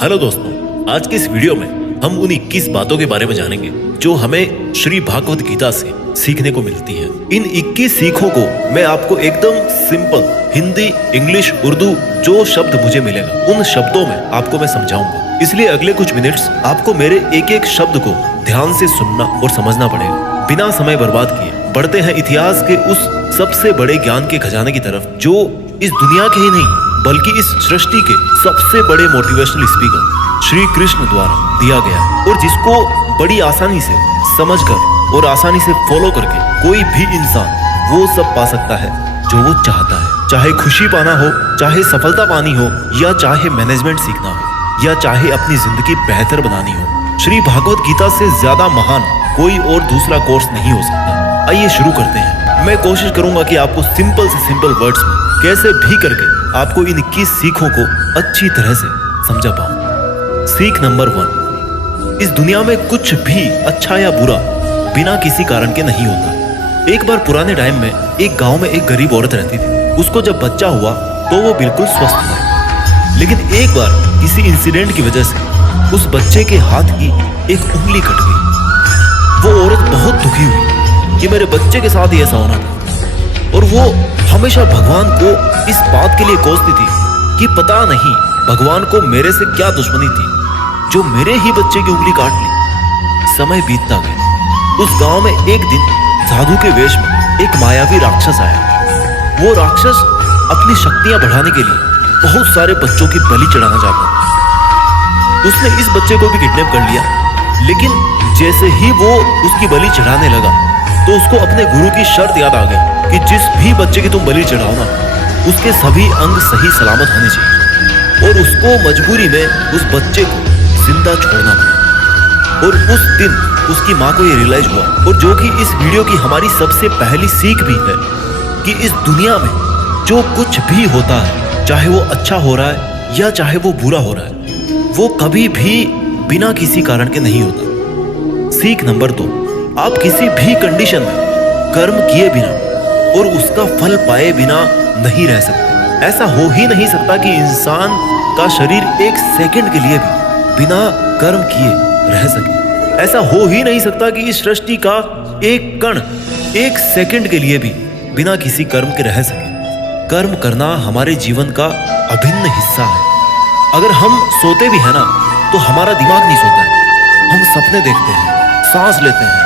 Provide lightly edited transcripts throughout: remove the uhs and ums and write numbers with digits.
Hello दोस्तों, आज के इस वीडियो में हम उन 21 बातों के बारे में जानेंगे जो हमें श्री भागवत गीता से सीखने को मिलती है। इन 21 सीखों को मैं आपको एकदम सिंपल हिंदी, इंग्लिश, उर्दू जो शब्द मुझे मिलेगा उन शब्दों में आपको मैं समझाऊंगा। इसलिए अगले कुछ मिनट्स आपको मेरे एक एक शब्द को ध्यान से सुनना और समझना पड़ेगा। बिना समय बर्बाद किए बढ़ते हैं इतिहास के उस सबसे बड़े ज्ञान के खजाने की तरफ जो इस दुनिया के ही नहीं बल्कि इस सृष्टि के सबसे बड़े मोटिवेशनल स्पीकर श्री कृष्ण द्वारा दिया गया है और जिसको बड़ी आसानी से समझकर और आसानी से फॉलो करके कोई भी इंसान वो सब पा सकता है जो वो चाहता है। चाहे खुशी पाना हो, चाहे सफलता पानी हो, या चाहे मैनेजमेंट सीखना हो, या चाहे अपनी जिंदगी बेहतर बनानी हो, श्री भागवत गीता से ज्यादा महान कोई और दूसरा कोर्स नहीं हो सकता। आइए शुरू करते हैं। मैं कोशिश करूंगा कि आपको सिंपल से सिंपल वर्ड्स में कैसे भी करके आपको इन 21 सीखों को अच्छी तरह से समझा पाऊं। सीख नंबर 1, इस दुनिया में कुछ भी अच्छा या बुरा बिना किसी कारण के नहीं होता। एक बार पुराने टाइम में एक गांव में एक गरीब औरत रहती थी। उसको जब बच्चा हुआ तो वो बिल्कुल स्वस्थ था, लेकिन एक बार किसी इंसिडेंट की वजह से उस बच्चे के हाथ की एक उंगली कट गई। वो औरत बहुत दुखी हुई कि मेरे बच्चे के साथ ही ऐसा होना था, और वो हमेशा भगवान को इस बात के लिए कोसती थी कि पता नहीं भगवान को मेरे से क्या दुश्मनी थी जो मेरे ही बच्चे की उंगली काट ली। समय बीतता गया। उस गांव में एक दिन साधु के वेश में एक मायावी राक्षस आया। वो राक्षस अपनी शक्तियां बढ़ाने के लिए बहुत सारे बच्चों की बलि चढ़ाना चाहता था। उसने इस बच्चे को भी किडनैप कर लिया, लेकिन जैसे ही वो उसकी बलि चढ़ाने लगा तो उसको अपने गुरु की शर्त याद आ गई कि जिस भी बच्चे की तुम बलि चढ़ाओ ना, उसके सभी अंग सही सलामत होने चाहिए, और उसको मजबूरी में उस बच्चे को जिंदा छोड़ना पड़ा। और उस दिन उसकी माँ को ये रियलाइज हुआ, और जो कि इस वीडियो की हमारी सबसे पहली सीख भी है कि इस दुनिया में जो कुछ भी होता है, चाहे वो अच्छा हो रहा है या चाहे वो बुरा हो रहा है, वो कभी भी बिना किसी कारण के नहीं होता। सीख नंबर 2, आप किसी भी कंडीशन में कर्म किए बिना और उसका फल पाए बिना नहीं रह सकते। ऐसा हो ही नहीं सकता कि इंसान का शरीर एक सेकंड के लिए भी बिना कर्म किए रह सके। ऐसा हो ही नहीं सकता कि इस सृष्टि का एक कण एक सेकंड के लिए भी बिना किसी कर्म के रह सके। कर्म करना हमारे जीवन का अभिन्न हिस्सा है। अगर हम सोते भी हैं ना, तो हमारा दिमाग नहीं सोता है। हम सपने देखते हैं, सांस लेते हैं।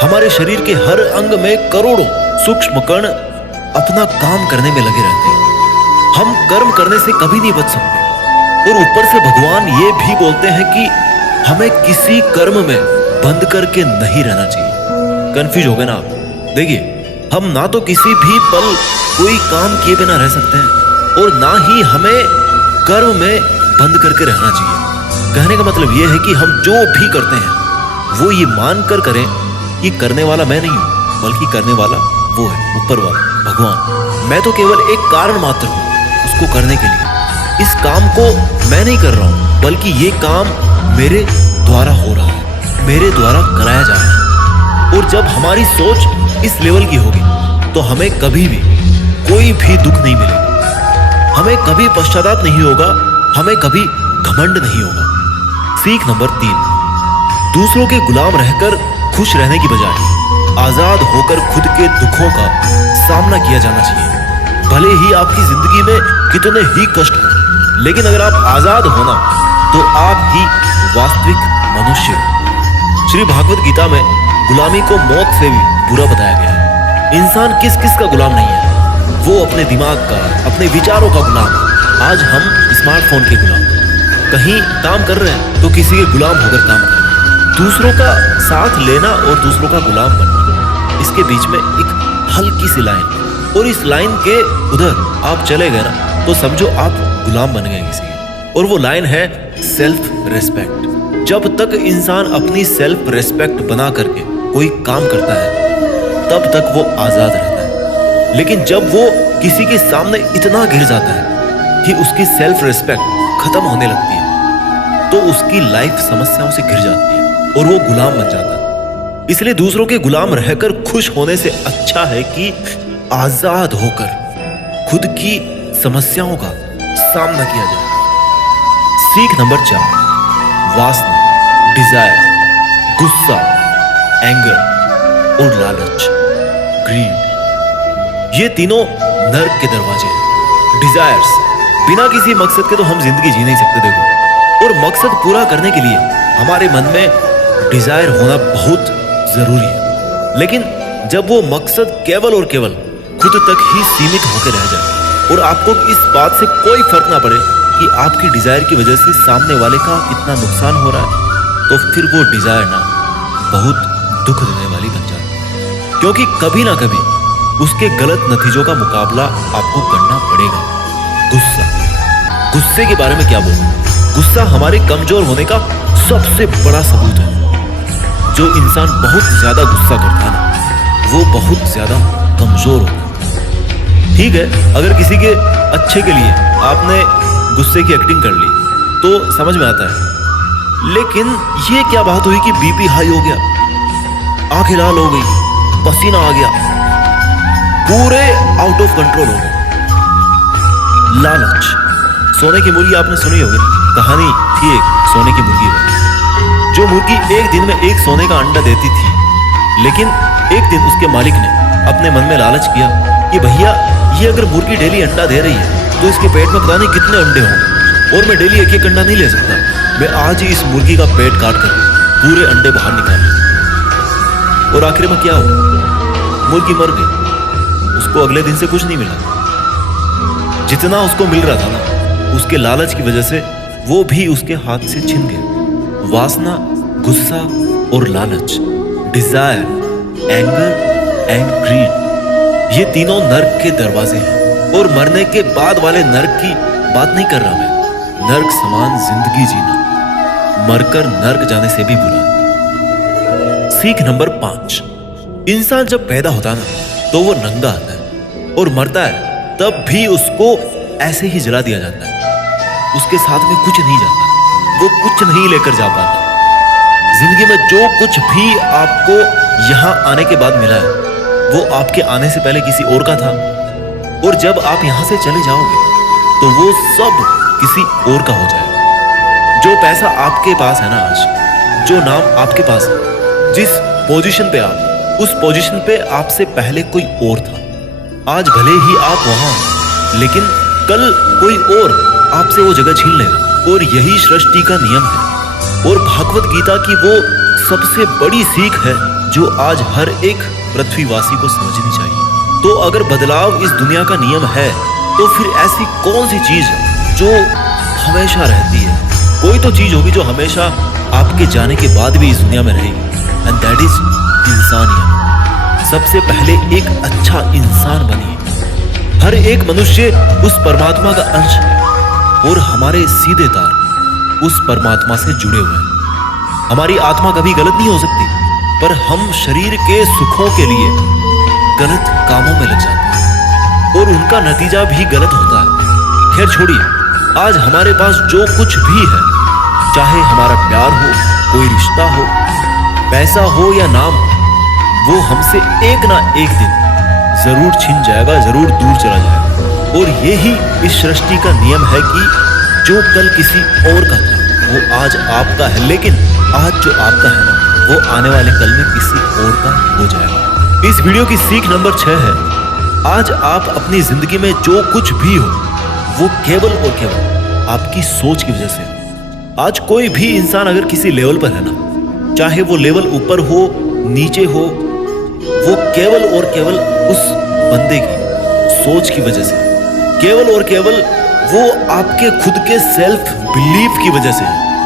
हमारे शरीर के हर अंग में करोड़ों सूक्ष्म कण अपना काम करने में लगे रहते हैं। हम कर्म करने से कभी नहीं बच सकते, और ऊपर से भगवान ये भी बोलते हैं कि हमें किसी कर्म में बंद करके नहीं रहना चाहिए। कंफ्यूज हो गए ना आप? देखिए, हम ना तो किसी भी पल कोई काम किए बिना रह सकते हैं, और ना ही हमें कर्म में बंद करके रहना चाहिए। कहने का मतलब ये है कि हम जो भी करते हैं वो ये मान कर करें कि करने वाला मैं नहीं हूं, बल्कि करने वाला वो है, ऊपर वाला भगवान। मैं तो केवल एक कारण मात्र हूं उसको करने के लिए। इस काम को मैं नहीं कर रहा हूं, बल्कि ये काम मेरे द्वारा हो रहा है, मेरे द्वारा कराया जा रहा है। और जब हमारी सोच इस लेवल की होगी तो हमें कभी भी कोई भी दुख नहीं मिलेगा, हमें कभी पश्चाताप नहीं होगा, हमें कभी घमंड नहीं होगा। सीख नंबर 3, दूसरों के गुलाम रहकर खुश रहने की बजाय आजाद होकर खुद के दुखों का सामना किया जाना चाहिए। भले ही आपकी जिंदगी में कितने ही कष्ट हो, लेकिन अगर आप आजाद हो ना, तो आप ही वास्तविक मनुष्य हो। श्री भागवत गीता में गुलामी को मौत से भी बुरा बताया गया है। इंसान किस किस का गुलाम नहीं है? वो अपने दिमाग का, अपने विचारों का गुलाम है। आज हम स्मार्टफोन के गुलाम, कहीं काम कर रहे हैं तो किसी के गुलाम होकर काम कर रहे हैं। दूसरों का साथ लेना और दूसरों का गुलाम बनना, इसके बीच में एक हल्की सी लाइन, और इस लाइन के उधर आप चले गए ना, तो समझो आप गुलाम बन गए किसी के। और वो लाइन है सेल्फ रेस्पेक्ट। जब तक इंसान अपनी सेल्फ रेस्पेक्ट बना करके कोई काम करता है तब तक वो आजाद रहता है, लेकिन जब वो किसी के सामने इतना गिर जाता है कि उसकी सेल्फ रेस्पेक्ट खत्म होने लगती है, तो उसकी लाइफ समस्याओं से घिर जाती है और वो गुलाम बन जाता है। इसलिए दूसरों के गुलाम रहकर खुश होने से अच्छा है कि आजाद होकर खुद की समस्याओं का सामना किया जाए। सीख नंबर 4, वासना, डिजायर, गुस्सा, एंगर और लालच, ग्रीड। ये तीनों नर्क के दरवाजे हैं। डिजायर्स, बिना किसी मकसद के तो हम जिंदगी जी नहीं सकते देखो, और मकसद पूरा करने के लिए हमारे मन में डिजायर होना बहुत जरूरी है। लेकिन जब वो मकसद केवल और केवल खुद तक ही सीमित होकर रह जाए और आपको इस बात से कोई फर्क ना पड़े कि आपकी डिजायर की वजह से सामने वाले का कितना नुकसान हो रहा है, तो फिर वो डिजायर ना बहुत दुख देने वाली बन जाती है, क्योंकि कभी ना कभी उसके गलत नतीजों का मुकाबला आपको करना पड़ेगा। गुस्सा, गुस्से के बारे में क्या बोलूं? गुस्सा हमारे कमजोर होने का सबसे बड़ा सबूत है। जो इंसान बहुत ज्यादा गुस्सा करता है ना, वो बहुत ज्यादा कमजोर होता है। ठीक है, अगर किसी के अच्छे के लिए आपने गुस्से की एक्टिंग कर ली तो समझ में आता है, लेकिन ये क्या बात हुई कि बीपी हाई हो गया, आंखें लाल हो गई, पसीना आ गया, पूरे आउट ऑफ कंट्रोल हो गए। लालच, सोने की मुर्गी आपने सुनी होगी, कहानी थी एक सोने की मुर्गी में। जो मुर्गी एक दिन में एक सोने का अंडा देती थी, लेकिन एक दिन उसके मालिक ने अपने मन में लालच किया कि भैया ये अगर मुर्गी डेली अंडा दे रही है तो इसके पेट में पता नहीं कितने अंडे होंगे, और मैं डेली एक एक अंडा नहीं ले सकता। मैं आज ही इस मुर्गी का पेट काट कर पूरे अंडे बाहर निकाल। और आखिर में क्या हुआ? मुर्गी मर गई। उसको अगले दिन से कुछ नहीं मिला। जितना उसको मिल रहा था ना, उसके लालच की वजह से वो भी उसके हाथ से छिन गया। वासना, गुस्सा और लालच, डिजायर, एंगर एंड ग्रीड, ये तीनों नर्क के दरवाजे हैं। और मरने के बाद वाले नर्क की बात नहीं कर रहा मैं। नर्क समान जिंदगी जीना मरकर नर्क जाने से भी बुरा। सीख नंबर 5, इंसान जब पैदा होता है ना तो वो नंगा आता है, और मरता है तब भी उसको ऐसे ही जला दिया जाता है। उसके साथ में कुछ नहीं जाता, वो कुछ नहीं लेकर जा पाता। जिंदगी में जो कुछ भी आपको यहां आने के बाद मिला है वो आपके आने से पहले किसी और का था, और जब आप यहां से चले जाओगे तो वो सब किसी और का हो जाएगा। जो पैसा आपके पास है ना आज, जो नाम आपके पास है, जिस पोजीशन पे आप, उस पोजीशन पे आपसे पहले कोई और था। आज भले ही आप वहां, लेकिन कल कोई और आपसे वो जगह छीन लेगा। और यही सृष्टि का नियम है, और भागवत गीता की वो सबसे बड़ी सीख है जो आज हर एक पृथ्वीवासी को समझनी चाहिए। तो अगर बदलाव इस दुनिया का नियम है, तो फिर ऐसी कौन सी चीज है जो हमेशा रहती है? कोई तो चीज होगी जो हमेशा आपके जाने के बाद भी इस दुनिया में रहेगी, एंड दैट इज इंसानियत। सबसे पहले एक अच्छा इंसान बनिए। हर एक मनुष्य उस परमात्मा का अंश है, और हमारे सीधे तार उस परमात्मा से जुड़े हुए हैं। हमारी आत्मा कभी गलत नहीं हो सकती, पर हम शरीर के सुखों के लिए गलत कामों में लग जाते हैं, और उनका नतीजा भी गलत होता है। खैर छोड़िए, आज हमारे पास जो कुछ भी है, चाहे हमारा प्यार हो, कोई रिश्ता हो, पैसा हो या नाम, वो हमसे एक ना एक दिन जरूर छिन जाएगा, जरूर दूर चला जाएगा। और यही इस सृष्टि का नियम है कि जो कल किसी और का था वो आज आपका है, लेकिन आज जो आपका है ना, वो आने वाले कल में किसी और का हो जाएगा। इस वीडियो की सीख नंबर 6 है, आज आप अपनी जिंदगी में जो कुछ भी हो वो केवल और केवल आपकी सोच की वजह से। आज कोई भी इंसान अगर किसी लेवल पर है ना, चाहे वो लेवल ऊपर हो नीचे हो, वो केवल और केवल उस बंदे की सोच की वजह से, केवल और केवल वो आपके खुद के सेल्फ बिलीफ की वजह से।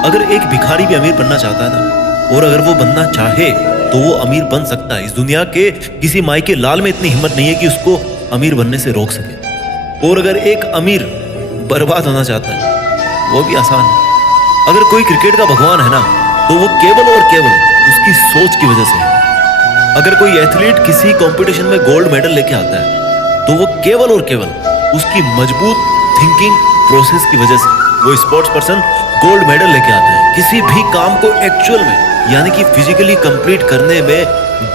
अगर एक भिखारी भी अमीर बनना चाहता है ना, और अगर वो बनना चाहे तो वो अमीर बन सकता है। इस दुनिया के किसी माई के लाल में इतनी हिम्मत नहीं है कि उसको अमीर बनने से रोक सके। और अगर एक अमीर बर्बाद होना चाहता है, वो भी आसान है। अगर कोई क्रिकेट का भगवान है ना, तो वो केवल और केवल उसकी सोच की वजह से है। अगर कोई एथलीट किसी कंपटीशन में गोल्ड मेडल लेके आता है, तो वो केवल और केवल उसकी मजबूत थिंकिंग प्रोसेस की वजह से वो स्पोर्ट्स पर्सन गोल्ड मेडल लेके आता है। किसी भी काम को एक्चुअल में, यानी कि फिजिकली कंप्लीट करने में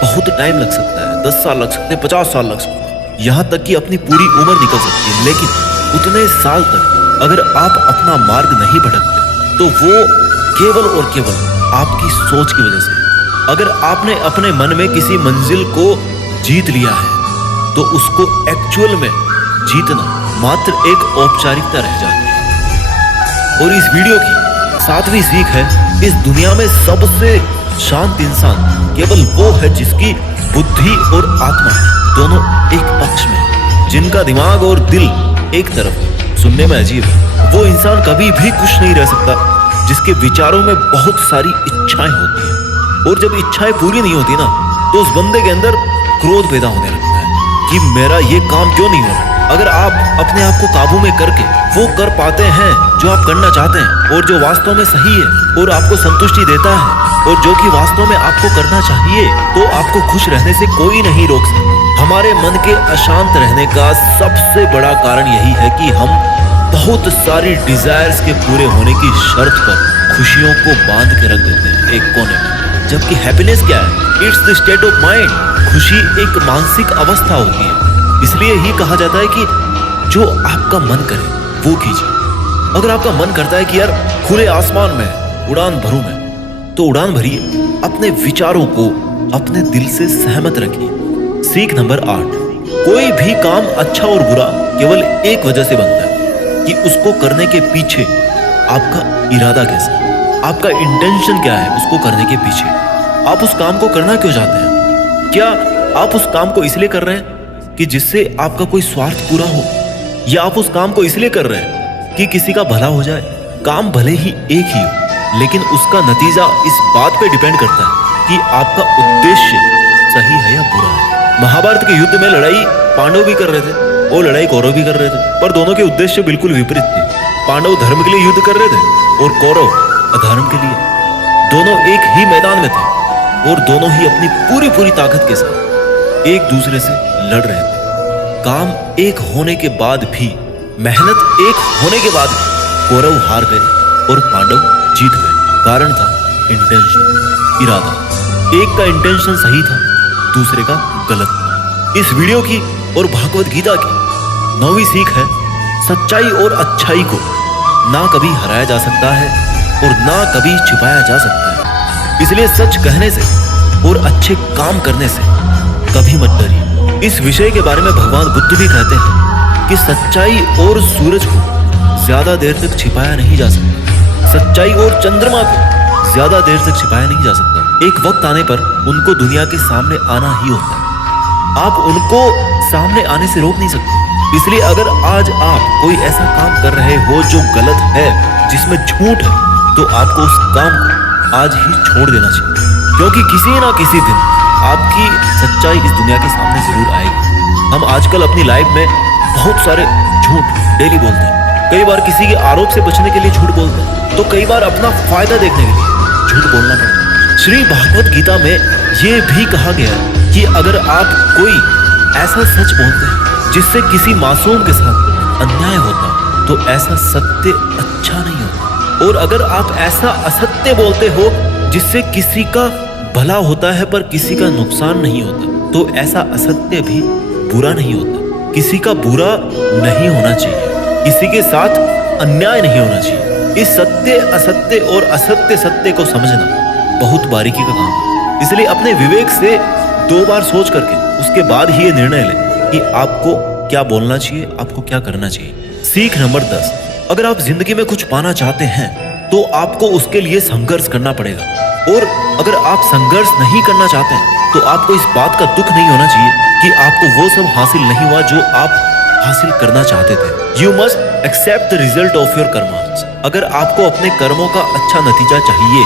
बहुत टाइम लग सकता है, 10 साल लग सकते हैं, 50 साल लग सकते हैं, यहाँ तक कि अपनी पूरी उम्र निकल सकती है। लेकिन उतने साल तक अगर आप अपना मार्ग नहीं भटकते, तो वो केवल और केवल आपकी सोच की वजह से। अगर आपने अपने मन में किसी मंजिल को जीत लिया है तो उसको एक्चुअल में जीतना मात्र एक औपचारिकता रह जाती है। और इस वीडियो की 7वीं सीख है, इस दुनिया में सबसे शांत इंसान केवल वो है जिसकी बुद्धि और आत्मा दोनों एक पक्ष में है, जिनका दिमाग और दिल एक तरफ है। सुनने में अजीब है, वो इंसान कभी भी खुश नहीं रह सकता जिसके विचारों में बहुत सारी इच्छाएं होती हैं। और जब इच्छाएं पूरी नहीं होती ना, तो उस बंदे के अंदर क्रोध पैदा होने लगता है कि मेरा ये काम क्यों नहीं हो रहा। अगर आप अपने आप को काबू में करके वो कर पाते हैं जो आप करना चाहते हैं और जो वास्तव में सही है और आपको संतुष्टि देता है और जो कि वास्तव में आपको करना चाहिए, तो आपको खुश रहने से कोई नहीं रोक सकता। हमारे मन के अशांत रहने का सबसे बड़ा कारण यही है कि हम बहुत सारी डिजायर्स के पूरे होने की शर्त पर खुशियों को बांध के रख देते हैं एक कोने में। जबकि हैप्पीनेस क्या है? It's the state of mind. खुशी एक मानसिक अवस्था होती है। इसलिए ही कहा जाता है कि जो आपका मन करे वो कीजिए। अगर आपका मन करता है कि यार खुले आसमान में उड़ान भरूं मैं, तो उड़ान भरिए। अपने विचारों को अपने दिल से सहमत रखिए। सीख नंबर 8, कोई भी काम अच्छा और बुरा केवल एक वजह से बनता है कि उसको करने के पीछे आपका इरादा कैसा है, आपका इंटेंशन क्या है। उसको करने के पीछे आप उस काम को करना क्यों चाहते हैं? क्या आप उस काम को इसलिए कर रहे हैं कि जिससे आपका कोई स्वार्थ पूरा हो, या आप उस काम को इसलिए कर रहे हैं कि किसी का भला हो जाए? काम भले ही एक ही हो, लेकिन उसका नतीजा इस बात पे डिपेंड करता है कि आपका उद्देश्य सही है या बुरा है। महाभारत के युद्ध में लड़ाई पांडव भी कर रहे थे और लड़ाई कौरव भी कर रहे थे, पर दोनों के उद्देश्य बिल्कुल विपरीत थे। पांडव धर्म के लिए युद्ध कर रहे थे और कौरव अधर्म के लिए। दोनों एक ही मैदान में थे और दोनों ही अपनी पूरी ताकत के साथ एक दूसरे से लड़ रहे थे। काम एक होने के बाद भी, मेहनत एक होने के बाद भी कौरव हार गए और पांडव जीत गए। कारण था इंटेंशन, इरादा। एक का इंटेंशन सही था, दूसरे का गलत था। इस वीडियो की और भागवत गीता की 9वीं सीख है, सच्चाई और अच्छाई को ना कभी हराया जा सकता है और ना कभी छिपाया जा सकता है। इसलिए सच कहने से और अच्छे काम करने से कभी मत डरिए। इस विषय के बारे में भगवान बुद्ध भी कहते हैं कि सच्चाई और सूरज को ज्यादा देर तक छिपाया नहीं जा सकता। सच्चाई और चंद्रमा को ज्यादा देर तक छिपाया नहीं जा सकता। एक वक्त आने पर उनको दुनिया के सामने आना ही होता है। आप उनको सामने आने से रोक नहीं सकते। इसलिए अगर आज आप कोई ऐसा काम कर रहे हो जो गलत है, जिसमें झूठ है, तो आपको उस काम को आज ही छोड़ देना चाहिए, क्योंकि किसी ना किसी दिन आपकी सच्चाई इस दुनिया के सामने जरूर आएगी। हम आजकल अपनी लाइफ में बहुत सारे झूठ डेली बोलते हैं। कई बार किसी के आरोप से बचने के लिए झूठ बोलते हैं, तो कई बार अपना फायदा देखने के लिए झूठ बोलना पड़ता है। श्री भागवत गीता में ये भी कहा गया है कि अगर आप कोई ऐसा सच बोलते हैं जिससे किसी मासूम के साथ अन्याय होता, तो ऐसा सत्य अच्छा नहीं होता। और अगर आप ऐसा असत्य बोलते हो जिससे किसी का भला होता है पर किसी का नुकसान नहीं होता, तो ऐसा असत्य भी बुरा नहीं होता। किसी का बुरा नहीं होना चाहिए, किसी के साथ अन्याय नहीं होना चाहिए। इस सत्य असत्य और असत्य सत्य को समझना बहुत बारीकी का काम है। इसलिए अपने विवेक से 2 बार सोच करके उसके बाद ही ये निर्णय लें कि आपको क्या बोलना चाहिए, आपको क्या करना चाहिए। सीख नंबर 10, अगर आप जिंदगी में कुछ पाना चाहते हैं तो आपको उसके लिए संघर्ष करना पड़ेगा। और अगर आप संघर्ष नहीं करना चाहते हैं तो आपको इस बात का दुख नहीं होना चाहिए कि आपको वो सब हासिल नहीं हुआ जो आप हासिल करना चाहते थे। You must accept the result of your karmas. अगर आपको अपने कर्मों का अच्छा नतीजा चाहिए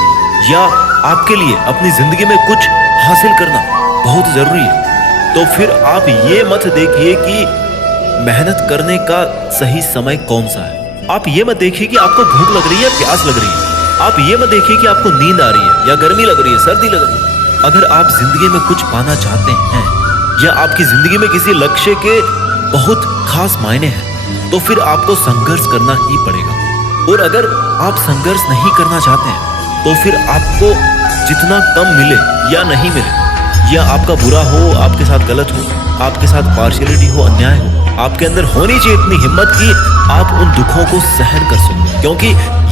या आपके लिए अपनी जिंदगी में कुछ हासिल करना बहुत जरूरी है, तो फिर आप ये मत देखिए कि मेहनत करने का सही समय कौन सा है। आप ये मत देखिए कि आपको भूख लग रही है, प्यास लग रही है। आप ये मत देखिए कि आपको नींद आ रही है या गर्मी लग रही है, सर्दी लग रही है। अगर आप जिंदगी में कुछ पाना चाहते हैं या आपकी जिंदगी में किसी लक्ष्य के बहुत खास मायने हैं, तो फिर आपको संघर्ष करना ही पड़ेगा। और अगर आप संघर्ष नहीं करना चाहते हैं तो फिर आपको जितना कम मिले या नहीं मिले, या आपका बुरा हो, आपके साथ गलत हो, आपके साथ पार्शियलिटी हो, अन्याय हो, आपके अंदर होनी चाहिए इतनी हिम्मत कि आप उन दुखों को सहन कर सको, क्योंकि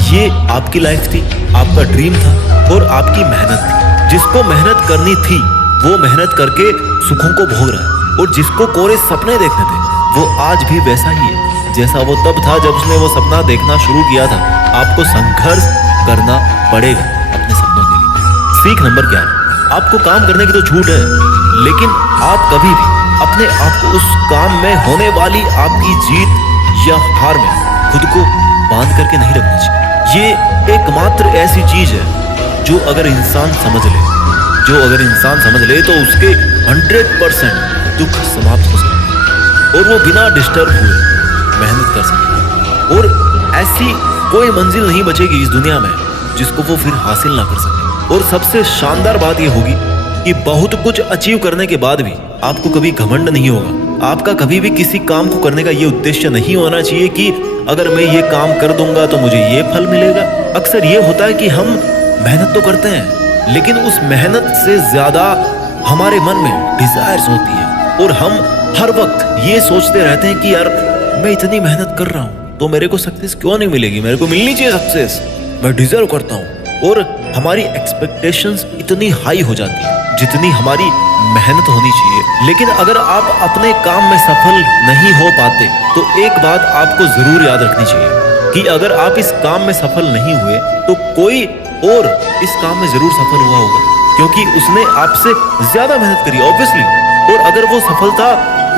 ये आपकी लाइफ थी, आपका ड्रीम था और आपकी मेहनत थी। जिसको मेहनत करनी थी वो मेहनत करके सुखों को भोग रहा है, और जिसको कोरे सपने देखने थे वो आज भी वैसा ही है जैसा वो तब था जब उसने वो सपना देखना शुरू किया था। आपको संघर्ष करना पड़ेगा अपने सपनों के लिए। सीख नंबर 11, आपको काम करने की तो छूट है, लेकिन आप कभी भी अपने आप को उस काम में होने वाली आपकी जीत या हार में खुद को बांध करके नहीं रखना चाहिए। ये एकमात्र ऐसी चीज है जो अगर इंसान समझ ले तो उसके 100% दुख समाप्त हो सकते हैं और वो बिना डिस्टर्ब हुए मेहनत कर सकते हैं, और ऐसी कोई मंजिल नहीं बचेगी इस दुनिया में जिसको वो फिर हासिल ना कर सके। और सबसे शानदार बात ये होगी कि बहुत कुछ अचीव करने के बाद भी आपको कभी घमंड नहीं होगा। आपका कभी भी किसी काम को करने का ये उद्देश्य नहीं होना चाहिए कि अगर मैं ये काम कर दूंगा तो मुझे ये फल मिलेगा। अक्सर ये होता है कि हम मेहनत तो करते हैं, लेकिन उस मेहनत से ज्यादा हमारे मन में डिजायर्स होती है और हम हर वक्त ये सोचते रहते हैं कि यार मैं इतनी मेहनत कर रहा हूँ तो मेरे को सक्सेस क्यों नहीं मिलेगी, मेरे को मिलनी चाहिए सक्सेस, मैं डिजर्व करता हूँ। और हमारी एक्सपेक्टेशंस इतनी हाई हो जाती है जितनी हमारी मेहनत होनी चाहिए। लेकिन अगर आप अपने काम में सफल नहीं हो पाते तो एक बात आपको जरूर याद रखनी चाहिए कि अगर आप इस काम में सफल नहीं हुए तो कोई और इस काम में जरूर सफल हुआ होगा, क्योंकि उसने आपसे ज्यादा मेहनत करी ऑब्वियसली। और अगर वो सफलता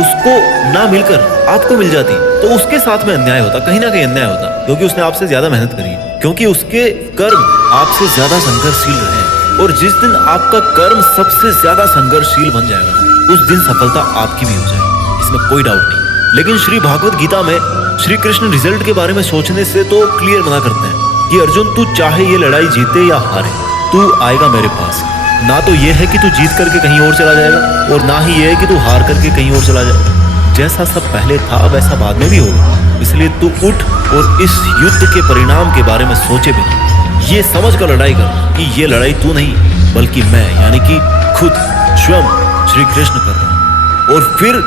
उसको ना मिलकर आपको मिल जाती तो उसके साथ में अन्याय होता, कहीं ना कहीं अन्याय होता, क्योंकि उसने आपसे ज्यादा मेहनत करी, क्योंकि उसके कर्म आपसे ज्यादा संघर्षशील रहे। और जिस दिन आपका कर्म सबसे ज्यादा संघर्षशील बन जाएगा ना, उस दिन सफलता आपकी भी हो जाएगी, इसमें कोई डाउट नहीं। लेकिन श्री भागवत गीता में श्री कृष्ण रिजल्ट के बारे में सोचने से तो क्लियर मना करते हैं कि अर्जुन तू चाहे ये लड़ाई जीते या हारे, तू आएगा मेरे पास। ना तो ये है कि तू जीत करके कहीं और चला जाएगा और ना ही ये है कि तू हार करके कहीं और चला जाएगा। जैसा सब पहले था वैसा बाद में भी होगा, इसलिए तू उठ और इस युद्ध के परिणाम के बारे में सोचे बिना ये समझ कर लड़ाई कर कि ये लड़ाई तू नहीं बल्कि मैं यानी कि खुद स्वयं श्री कृष्ण कर रहा हूं। और फिर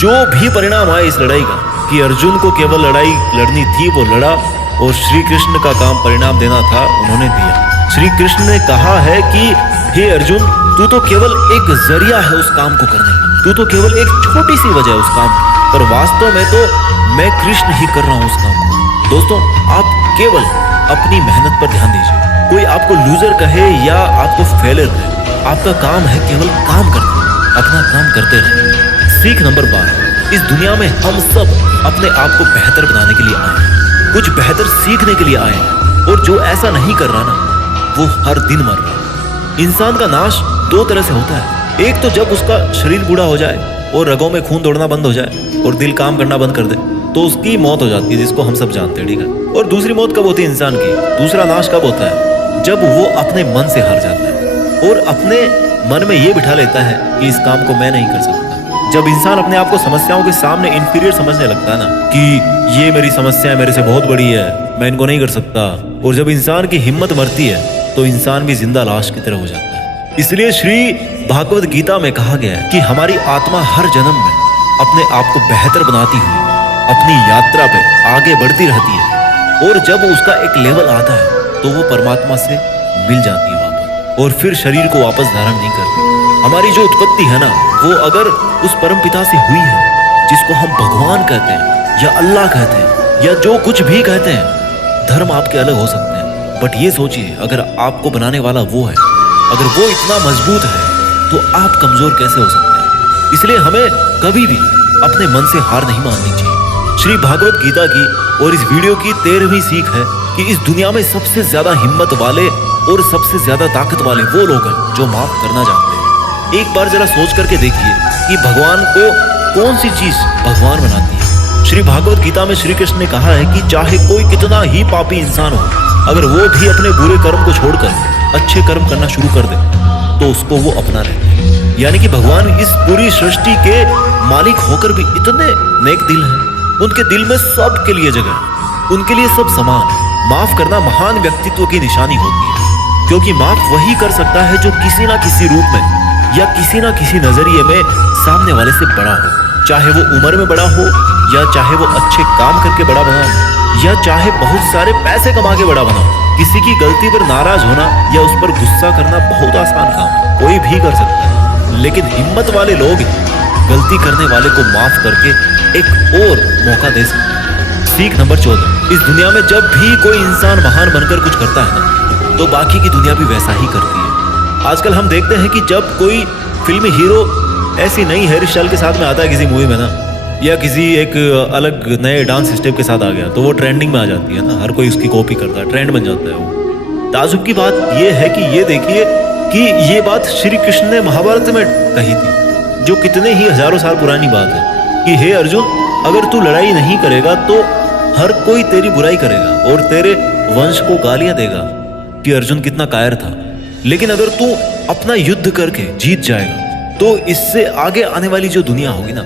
जो भी परिणाम आए इस लड़ाई का कि अर्जुन को केवल लड़ाई लड़नी थी वो लड़ा, और श्री कृष्ण का काम परिणाम देना था उन्होंने दिया। श्री कृष्ण ने कहा है कि हे अर्जुन तू तो केवल एक जरिया है उस काम को करने का, तू तो केवल एक छोटी सी वजह है उस काम की, पर वास्तव में तो मैं कृष्ण ही कर रहा हूं उस काम को। दोस्तों आप केवल अपनी मेहनत पर ध्यान दीजिए। कोई आपको लूजर कहे या आपको फेलियर कहे, आपका काम है केवल काम करना, अपना काम करते रहे। सीख नंबर 12, इस दुनिया में हम सब अपने आप को बेहतर बनाने के लिए आए हैं, कुछ बेहतर सीखने के लिए आए हैं, और जो ऐसा नहीं कर रहा ना वो हर दिन मर रहा है। इंसान का नाश दो तरह से होता है, एक तो जब उसका शरीर बूढ़ा हो जाए और रगों में खून दौड़ना बंद हो जाए और दिल काम करना बंद कर दे तो उसकी मौत हो जाती है, जिसको हम सब जानते हैं, ठीक है। और दूसरी मौत कब होती है इंसान की, दूसरा नाश कब होता है, जब वो अपने मन से हार जाता है और अपने मन में ये बिठा लेता है कि इस काम को मैं नहीं कर सकता। जब इंसान अपने आप को समस्याओं के सामने इंफीरियर समझने लगता है ना कि ये मेरी समस्या मेरे से बहुत बड़ी है, मैं इनको नहीं कर सकता, और जब इंसान की हिम्मत मरती है तो इंसान भी जिंदा लाश की तरह हो जाता है। इसलिए श्री भागवत गीता में कहा गया है कि हमारी आत्मा हर जन्म में अपने आप को बेहतर बनाती हुई अपनी यात्रा पे आगे बढ़ती रहती है, और जब उसका एक लेवल आता है तो वो परमात्मा से मिल जाती है वापस, और फिर शरीर को वापस धारण नहीं करती। हमारी जो उत्पत्ति है ना वो अगर उस परम पिता से हुई है जिसको हम भगवान कहते हैं या अल्लाह कहते हैं या जो कुछ भी कहते हैं, धर्म आपके अलग हो सकते हैं, बट ये सोचिए अगर आपको बनाने वाला वो है, अगर वो इतना मजबूत है तो आप कमजोर कैसे हो सकते हैं। इसलिए हमें कभी भी अपने मन से हार नहीं माननी चाहिए। श्री भागवत गीता की और इस वीडियो की 13वीं सीख है कि इस दुनिया में सबसे ज्यादा हिम्मत वाले और सबसे ज्यादा ताकत वाले वो लोग हैं जो माफ करना जानते हैं। एक बार जरा सोच करके देखिए कि भगवान को कौन सी चीज भगवान बनाती है। श्री भागवत गीता में श्री कृष्ण ने कहा है कि चाहे कोई कितना ही पापी इंसान हो, अगर वो भी अपने बुरे कर्म को छोड़कर अच्छे कर्म करना शुरू कर दे तो उसको वो अपना लेते हैं। यानी कि भगवान इस पूरी सृष्टि के मालिक होकर भी इतने नेक दिल हैं, उनके दिल में सब के लिए जगह है, उनके लिए सब समान। माफ करना महान व्यक्तित्व की निशानी होती है, क्योंकि माफ वही कर सकता है जो किसी ना किसी रूप में या किसी ना किसी नजरिए में सामने वाले से बड़ा हो, चाहे वो उम्र में बड़ा हो या चाहे वो अच्छे काम करके बड़ा बनाओ, या चाहे बहुत सारे पैसे कमा के बड़ा बनाओ, किसी की गलती पर नाराज होना या उस पर गुस्सा करना बहुत आसान काम है, कोई भी कर सकता है। लेकिन हिम्मत वाले लोग गलती करने वाले को माफ करके एक और मौका दे सकते हैं। सीख नंबर 14, इस दुनिया में जब भी कोई इंसान महान बनकर कुछ करता है ना, तो बाकी की दुनिया भी वैसा ही करती है। आजकल हम देखते हैं कि जब कोई फिल्मी हीरो ऐसी नई हेयर स्टाइल के साथ में आता है किसी मूवी में ना, या किसी एक अलग नए डांस स्टेप के साथ आ गया, तो वो ट्रेंडिंग में आ जाती है ना, हर कोई उसकी कॉपी करता है, ट्रेंड बन जाता है वो। ताजुब की बात ये है कि ये देखिए कि ये बात श्री कृष्ण ने महाभारत में कही थी, जो कितने ही हजारों साल पुरानी बात है कि हे अर्जुन, अगर तू लड़ाई नहीं करेगा तो हर कोई तेरी बुराई करेगा और तेरे वंश को गालियां देगा कि अर्जुन कितना कायर था। लेकिन अगर तू अपना युद्ध करके जीत जाएगा तो इससे आगे आने वाली जो दुनिया होगी ना,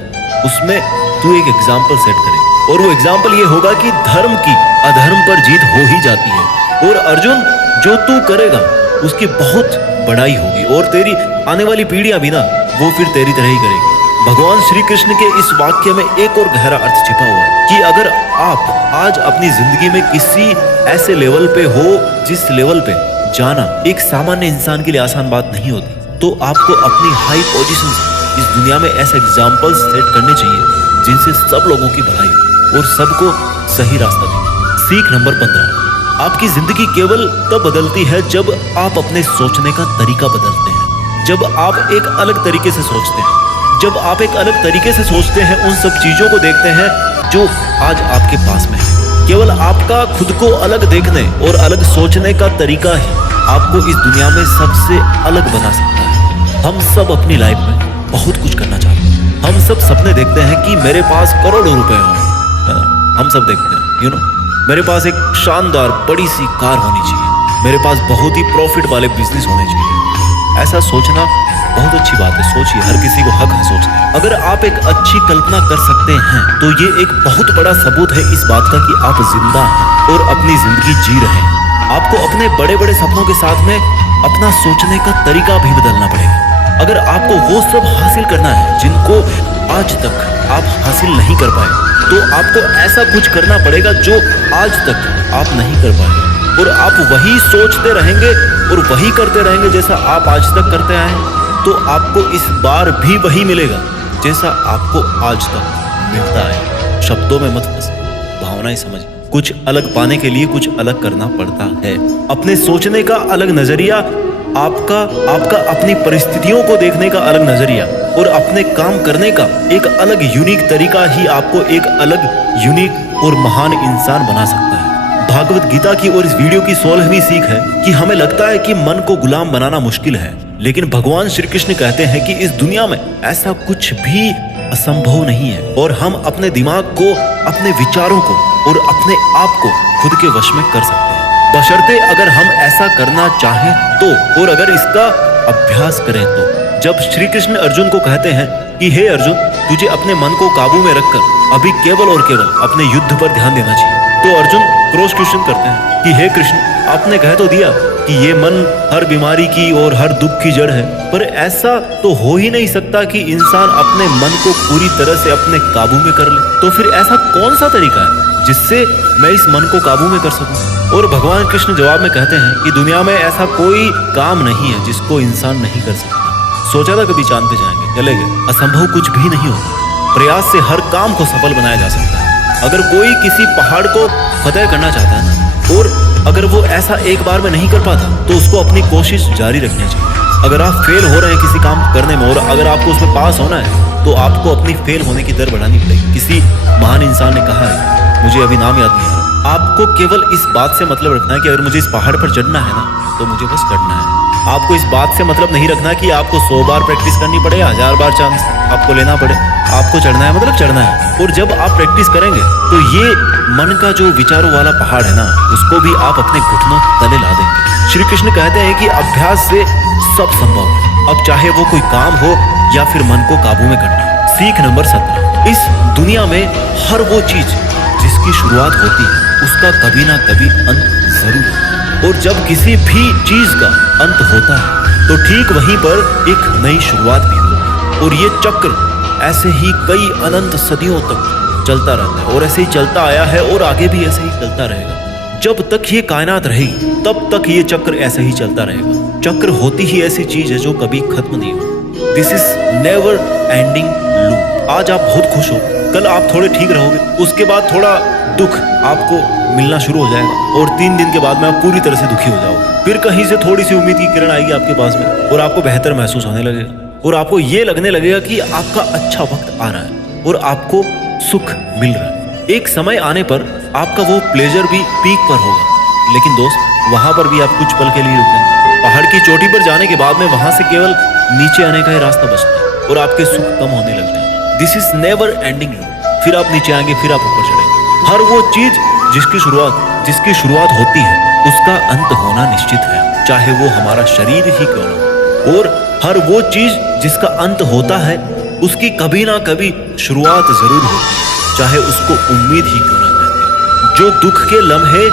उसमें तू एक एग्जाम्पल सेट करेगा, और वो एग्जाम्पल ये होगा कि धर्म की अधर्म पर जीत हो ही जाती है। और अर्जुन, जो तू करेगा उसकी बहुत बड़ाई होगी और तेरी आने वाली पीढ़ियां भी ना, वो फिर तेरी तरह ही करेगी। भगवान श्री कृष्ण के इस वाक्य में एक और गहरा अर्थ छिपा हुआ है कि अगर आप आज अपनी जिंदगी में किसी ऐसे लेवल पे हो जिस लेवल पे जाना एक सामान्य इंसान के लिए आसान बात नहीं होती, तो आपको अपनी हाई पोजीशन से इस दुनिया में ऐसे एग्जाम्पल्स सेट करने चाहिए जिनसे सब लोगों की भलाई हो और सबको सही रास्ता दे। सीख नंबर 15, आपकी जिंदगी केवल तब बदलती है जब आप अपने सोचने का तरीका बदलते हैं। जब आप एक अलग तरीके से सोचते हैं, जब आप एक अलग तरीके से सोचते हैं, उन सब चीजों को देखते हैं जो आज आपके पास में है। केवल आपका खुद को अलग देखने और अलग सोचने का तरीका ही आपको इस दुनिया में सबसे अलग बना सकता है। हम सब अपनी लाइफ में बहुत कुछ करना चाहते हैं। हम सब सपने देखते हैं कि मेरे पास करोड़ों रुपए हों। हम सब देखते हैं मेरे पास एक शानदार बड़ी सी कार होनी चाहिए, मेरे पास बहुत ही प्रॉफिट वाले बिजनेस होने चाहिए। ऐसा सोचना बहुत अच्छी बात है, सोचिए, हर किसी को हक है सोचने। अगर आप एक अच्छी कल्पना कर सकते हैं तो ये एक बहुत बड़ा सबूत है इस बात का कि आप जिंदा हैं और अपनी जिंदगी जी रहे हैं। आपको अपने बड़े बड़े सपनों के साथ में अपना सोचने का तरीका भी बदलना पड़ेगा। अगर आपको वो सब हासिल करना है जिनको आज तक आप हासिल नहीं कर पाए, तो आपको ऐसा कुछ करना पड़ेगा जो आज तक आप नहीं कर पाए, और आप वही सोचते रहेंगे और वही करते रहेंगे जैसा आप आज तक करते आए, तो आपको इस बार भी वही मिलेगा जैसा आपको आज तक मिलता है। शब्दों में मत फंसे, भावनाएं समझ। कुछ अलग पाने के लिए कुछ अलग करना पड़ता है। अपने सोचने का अलग नजरिया, आपका अपनी परिस्थितियों को देखने का अलग नजरिया और अपने काम करने का एक अलग यूनिक तरीका ही आपको एक अलग यूनिक और महान इंसान बना सकता है। भागवत गीता की और इस वीडियो की 16वीं सीख है कि हमें लगता है कि मन को गुलाम बनाना मुश्किल है, लेकिन भगवान श्री कृष्ण कहते हैं कि इस दुनिया में ऐसा कुछ भी असंभव नहीं है और हम अपने दिमाग को, अपने विचारों को और अपने आप को खुद के वश में कर सकते हैं, बशर्ते अगर हम ऐसा करना चाहें तो, और अगर इसका अभ्यास करें तो। जब श्री कृष्ण अर्जुन को कहते हैं कि हे अर्जुन, तुझे अपने मन को काबू में रखकर अभी केवल और केवल अपने युद्ध पर ध्यान देना चाहिए, तो अर्जुन क्रोध क्वेश्चन करते हैं कि हे कृष्ण, आपने कह तो दिया कि ये मन हर बीमारी की और हर दुख की जड़ है, पर ऐसा तो हो ही नहीं सकता कि इंसान अपने मन को पूरी तरह से अपने काबू में कर ले। तो फिर ऐसा कौन सा तरीका है जिससे मैं इस मन को काबू में कर सकूं? और भगवान कृष्ण जवाब में कहते हैं कि दुनिया में ऐसा कोई काम नहीं है जिसको इंसान नहीं कर सकता। सोचा था कभी चांद पे जाएंगे, चले गए, असंभव कुछ भी नहीं होता। प्रयास से हर काम को सफल बनाया जा सकता है। अगर कोई किसी पहाड़ को फतेह करना चाहता है ना, और अगर वो ऐसा एक बार में नहीं कर पाता, तो उसको अपनी कोशिश जारी रखनी चाहिए। अगर आप फेल हो रहे हैं किसी काम करने में और अगर आपको उसमें पास होना है, तो आपको अपनी फेल होने की दर बढ़ानी पड़ेगी। किसी महान इंसान ने कहा है, मुझे अभी नाम याद नहीं आ रहा, आपको केवल इस बात से मतलब रखना है कि अगर मुझे इस पहाड़ पर चढ़ना है ना, तो मुझे बस चढ़ना है। आपको इस बात से मतलब नहीं रखना कि आपको 100 बार प्रैक्टिस करनी पड़े, 1000 बार चांस आपको लेना पड़े। आपको चढ़ना है मतलब चढ़ना है। और जब आप प्रैक्टिस करेंगे तो ये मन का जो विचारों वाला पहाड़ है ना, उसको भी आप अपने घुटनों तले ला देंगे। श्री कृष्ण कहते हैं कि अभ्यास से सब संभव है, अब चाहे वो कोई काम हो या फिर मन को काबू में करना। सीख नंबर 17, इस दुनिया में हर वो चीज जिसकी शुरुआत होती है उसका कभी ना कभी अंत जरूर है, और जब किसी भी चीज का अंत होता है तो ठीक वहीं पर एक नई शुरुआत भी होती है, और ये चक्र ऐसे ही कई अनंत सदियों तक चलता रहता है और ऐसे ही चलता आया है और आगे भी ऐसे ही चलता रहेगा। जब तक ये कायनात रहेगी तब तक ये चक्र ऐसे ही चलता रहेगा। चक्र होती ही ऐसी चीज है जो कभी खत्म नहीं हो। This is never ending loop. आज आप बहुत खुश हो, कल आप थोड़े ठीक रहोगे, उसके बाद थोड़ा दुख आपको मिलना शुरू हो जाएगा और 3 दिन के बाद में आप पूरी तरह से दुखी हो जाओगे। फिर कहीं से थोड़ी सी उम्मीद की किरण आएगी आपके पास में और आपको बेहतर महसूस होने लगेगा और आपको ये लगने लगेगा कि आपका अच्छा वक्त आ रहा है और आपको सुख मिल रहा है। एक समय आने पर आपका वो प्लेजर भी पीक पर होगा, लेकिन दोस्त वहां पर भी आप कुछ पल के लिए रुकेंगे। पहाड़ की चोटी पर जाने के बाद में वहां से केवल नीचे आने का ही रास्ता बचता है और आपके सुख कम होने लगते हैं। This is never ending loop. फिर आप नीचे आएंगे, फिर आप ऊपर चढ़ेंगे। हर वो चीज जिसकी शुरुआत होती है उसका अंत होना निश्चित है, चाहे वो हमारा शरीर ही क्यों ना हो। और हर वो चीज जिसका अंत होता है उसकी कभी ना कभी शुरुआत जरूर होती है, चाहे उसको उम्मीद ही क्यों ना कहते। जो दुख के लम्हे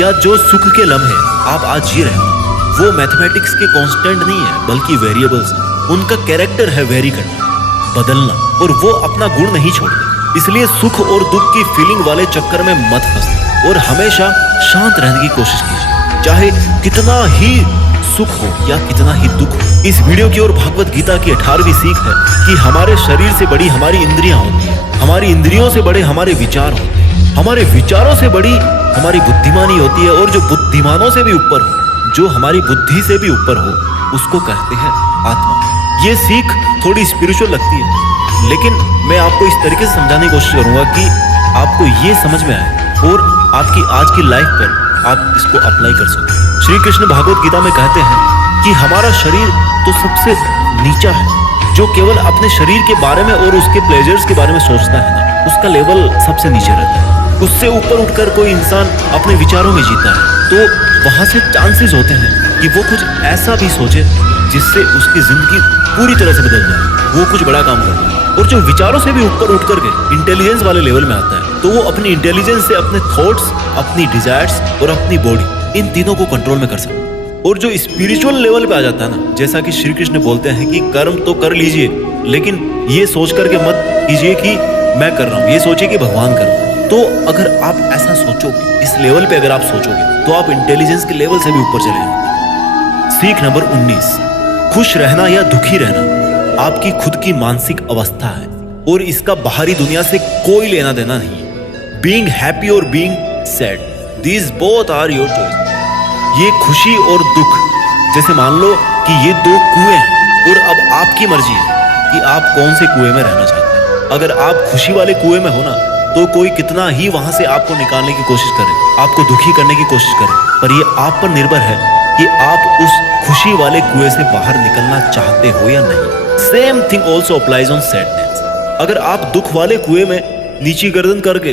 या जो सुख के लम्हे आप आज जी रहे हो वो मैथमेटिक्स के कांस्टेंट नहीं है बल्कि वेरिएबल्स हैं। उनका कैरेक्टर है वेरी करना, बदलना, और वो अपना गुण नहीं छोड़ते। इसलिए सुख और दुख की फीलिंग वाले चक्कर में मत फंसो और हमेशा शांत रहने की कोशिश कीजिए, चाहे कितना ही सुख हो या कितना ही दुख हो। इस वीडियो की ओर भगवत गीता की 18वीं सीख है कि हमारे शरीर से बड़ी हमारी इंद्रियां होती है, हमारी इंद्रियों से बड़े हमारे विचार होते हैं, हमारे विचारों से बड़ी हमारी बुद्धिमानी होती है, और जो बुद्धिमानों से भी ऊपर हो, जो हमारी बुद्धि से भी ऊपर हो, उसको कहते हैं आत्मा। ये सीख थोड़ी स्पिरिचुअल लगती है, लेकिन मैं आपको इस तरीके से समझाने की कोशिश करूंगा कि आपको ये समझ में आए और आपकी आज की लाइफ पर आप इसको अप्लाई कर सकें। श्री कृष्ण भागवत गीता में कहते हैं कि हमारा शरीर तो सबसे नीचा है। जो केवल अपने शरीर के बारे में और उसके प्लेजर्स के बारे में सोचता है ना, उसका लेवल सबसे नीचे रहता है। उससे ऊपर उठकर कोई इंसान अपने विचारों में जीता है तो वहां से चांसेस होते हैं कि वो कुछ ऐसा भी सोचे जिससे उसकी जिंदगी पूरी तरह से बदल जाए, वो कुछ बड़ा काम करे। और जो विचारों से भी ऊपर उठ करके इंटेलिजेंस वाले लेवल में आता है तो वो अपनी इंटेलिजेंस से अपने थॉट्स, अपनी डिजायर्स और अपनी बॉडी, इन तीनों को कंट्रोल में कर सकता है। और जो स्पिरिचुअल लेवल पे आ जाता है ना, जैसा कि श्री कृष्ण बोलते हैं कि कर्म तो कर लीजिए, लेकिन ये सोच करके मत कीजिए कि मैं कर रहा हूँ, ये सोचिए कि भगवान कर रहा है। तो अगर आप ऐसा सोचोगे, इस लेवल पे अगर आप सोचोगे, तो आप इंटेलिजेंस के लेवल से भी ऊपर चले जाओगे। सीख नंबर 19, खुश रहना या दुखी रहना आपकी खुद की मानसिक अवस्था है और इसका बाहरी दुनिया से कोई लेना देना नहीं है। बीइंग हैप्पी और being sad, these both are your choice. ये खुशी और दुख, जैसे मान लो कि ये 2 कुएं हैं और अब आपकी मर्जी है कि आप कौन से कुएं में रहना चाहते हैं। अगर आप खुशी वाले कुएं में हो ना, तो कोई कितना ही वहां से आपको निकालने की कोशिश करे, आपको दुखी करने की कोशिश करे, पर ये आप पर निर्भर है कि आप उस खुशी वाले कुएं से बाहर निकलना चाहते हो या नहीं। Same thing also applies on sadness. अगर आप दुख वाले कुएं में नीची गर्दन करके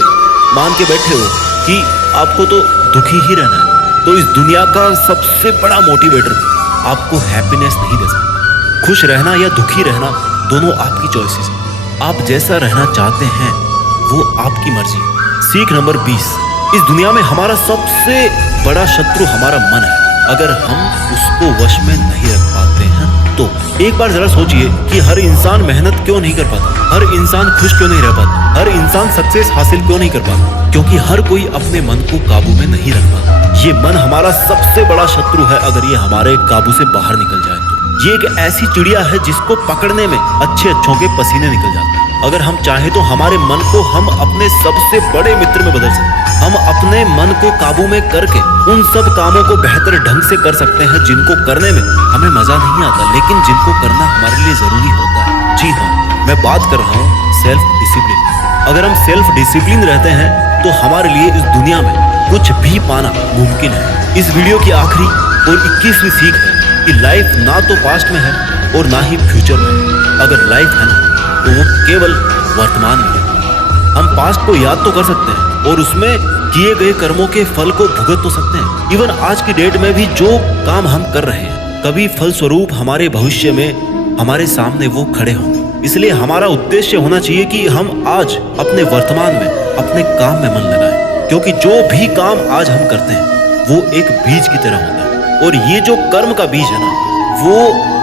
मान के बैठे हो कि आपको तो दुखी ही रहना है, तो इस दुनिया का सबसे बड़ा मोटिवेटर भी आपको हैप्पीनेस नहीं दे सकता। खुश रहना या दुखी रहना दोनों आपकी चॉइसेस है। आप जैसा रहना चाहते हैं वो आपकी मर्जी है। सीख नंबर 20, इस दुनिया में हमारा सबसे बड़ा शत्रु हमारा मन है। अगर हम उसको वश में नहीं रख पाते हैं तो एक बार जरा सोचिए कि हर इंसान मेहनत क्यों नहीं कर पाता, हर इंसान खुश क्यों नहीं रह पाता, हर इंसान सक्सेस हासिल क्यों नहीं कर पाता, क्योंकि हर कोई अपने मन को काबू में नहीं रख पाता। ये मन हमारा सबसे बड़ा शत्रु है। अगर ये हमारे काबू से बाहर निकल जाए तो ये एक ऐसी चिड़िया है जिसको पकड़ने में अच्छों के पसीने निकल जाते हैं। अगर हम चाहे तो हमारे मन को हम अपने सबसे बड़े मित्र में बदल सकते हैं। हम अपने मन को काबू में करके उन सब कामों को बेहतर ढंग से कर सकते हैं जिनको करने में हमें मजा नहीं आता, लेकिन जिनको करना हमारे लिए जरूरी होता है। जी हाँ, मैं बात कर रहा हूँ सेल्फ डिसिप्लिन। अगर हम सेल्फ डिसिप्लिन रहते हैं तो हमारे लिए इस दुनिया में कुछ भी पाना मुमकिन है। इस वीडियो की आखिरी और 21वीं सीख है कि लाइफ ना तो पास्ट में है और ना ही फ्यूचर में है। अगर लाइफ है ना तो वो केवल वर्तमान में है। हम पास्ट को याद तो कर सकते हैं और उसमें किए गए कर्मों के फल को भुगत तो सकते हैं। इवन आज की डेट में भी जो काम हम कर रहे हैं, कभी फलस्वरूप हमारे भविष्य में हमारे सामने वो खड़े होंगे। इसलिए हमारा उद्देश्य होना चाहिए कि हम आज अपने वर्तमान में अपने काम में मन लगाएं, क्योंकि जो भी काम आज हम करते हैं वो एक बीज की तरह होता है और ये जो कर्म का बीज है ना, वो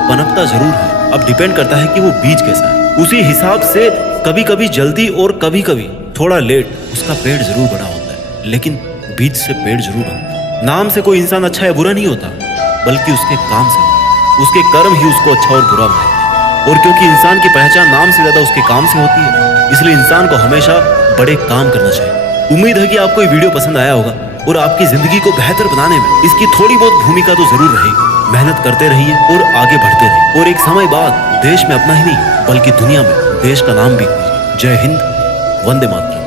पनपता जरूर है। अब डिपेंड करता है कि वो बीज कैसा है। उसी हिसाब से कभी कभी जल्दी और कभी कभी थोड़ा लेट उसका पेड़ जरूर बड़ा होता है, लेकिन बीज से पेड़ जरूर बनता है। नाम से कोई इंसान अच्छा या बुरा नहीं होता, बल्कि उसके काम से होता है। उसके कर्म ही उसको अच्छा और बुरा बनाते हैं। और क्योंकि इंसान की पहचान नाम से ज्यादा उसके काम से होती है, इसलिए इंसान को हमेशा बड़े काम करना चाहिए। उम्मीद है कि आपको ये वीडियो पसंद आया होगा और आपकी जिंदगी को बेहतर बनाने में इसकी थोड़ी बहुत भूमिका तो जरूर रहेगी। मेहनत करते रहिए और आगे बढ़ते रहिए, और एक समय बाद देश में अपना ही नहीं बल्कि दुनिया में देश का नाम भी कीजिए। जय हिंद, वंदे मातरम।